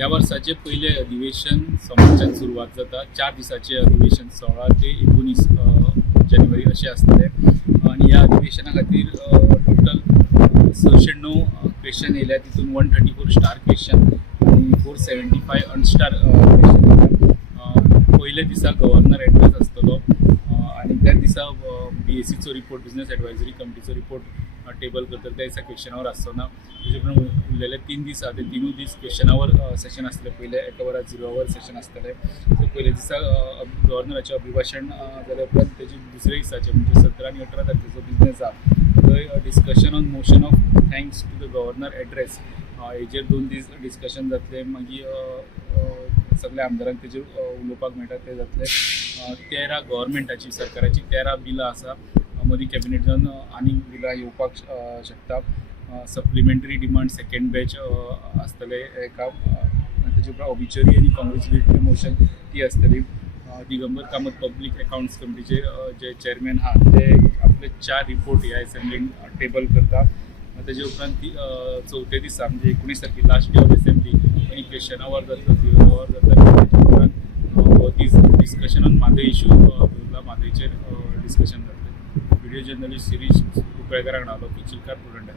ह्या वर्साचे पहिले अधिवेशन सोमारच्यान सुरवात जाता. 4 दिसाचे अधिवेशन 16 ते 19 जानेवारी असे आसतले आणि ह्या अधिवेशना खातीर टोटल 609 क्वेश्चन येयल्या. तितून 134 स्टार क्वेश्चन आणि 475 अनस्टार क्वेश्चन. पयल्या दिसा गव्हर्नर एड्रेस आसतलो आणि त्या दिसा BSCचो रिपोर्ट बिझनेस एडवायझरी कमिटीचो रिपोर्ट टेबल करता. त्या दिसा क्वेश्चनावर आसचो ना. तेजे उपरांत उरलेले 3 दीस आहा ते 3 दीस क्वेश्चनावर सेशन आसतले. पयले 1 वरा 0 वर सेशन आसतले. सो पयल्या दिसा गव्हर्नराचें अभिभाशण जाल्या उपरांत तेजे दुसऱ्या दिसाचे म्हणजे 17 आनी 18 तारखेचो बिझनेस आहा थंय discussion on motion of thanks to the governor address हेजेर 2 दीस डिस्कशन जातले. मागीर सगळ्या आमदारांक तेजेर उलोवपाक मेळटा ते जातले. 13 गव्हर्मेंटाची सरकाराची 13 बिलां आसा. मदीं कॅबिनेट जावन आनी बिलां येवपाक शकता. सप्लिमेंटरी डिमांड सेकेंड बॅच आसतले एका. तेजे उपरांत ऑबिचरी आनी कॉंग्रेच्युलेटरी मोशन ती आसतली. दिगंबर कामत पब्लीक अकाउंट्स कमिटीचे जे चेअरमॅन आहा ते आपले 4 रिपोर्ट ह्या असेंब्लीन टेबल करता. तेजे उपरांत 4थ्या दिसा म्हणजे 19 तारखेर लास्ट डे ऑफ असेंब्ली आनी क्वेश्चन आवर जातलो 0 वर जाता. तेजे उपरांत डिस्कशन ऑन म्हादय इश्यू बिर्ला म्हादयचेर डिस्कशन जातलें. व्हिडिओ जर्नलिस्ट सिरीज कुंकळेकाराक हाडलो की चिलकार प्रुडंट.